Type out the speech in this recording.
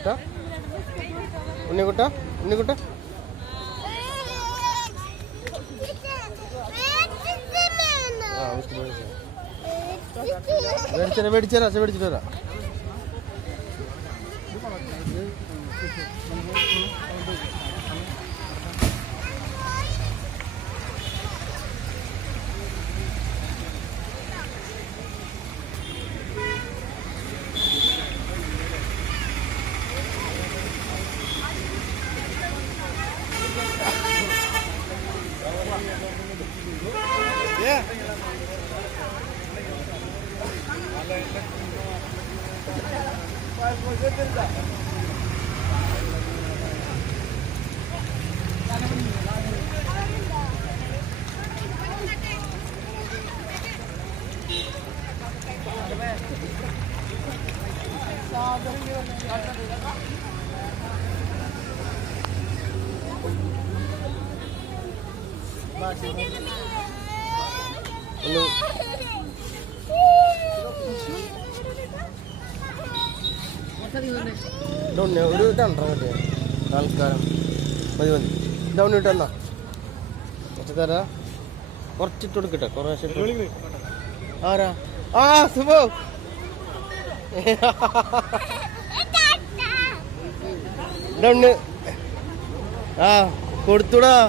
കുട്ട ഉണ്ണിക്കുട്ട ഉണ്ണിക്കുട്ട മേടിച്ചേരാ മേടിച്ചിട്ട് വരാം. ഒരു ഇട്ടാണ്ടോ മറ്റേ തൽക്കാലം മതി മതി ഡൗൺ ഇട്ടെന്നാ കുറച്ച് തരാ കുറച്ചിട്ട് കൊടുക്കട്ടെ കുറേ ആരാ ആ സുബോ ഡൗണ് ആ കൊടുത്തൂടാ.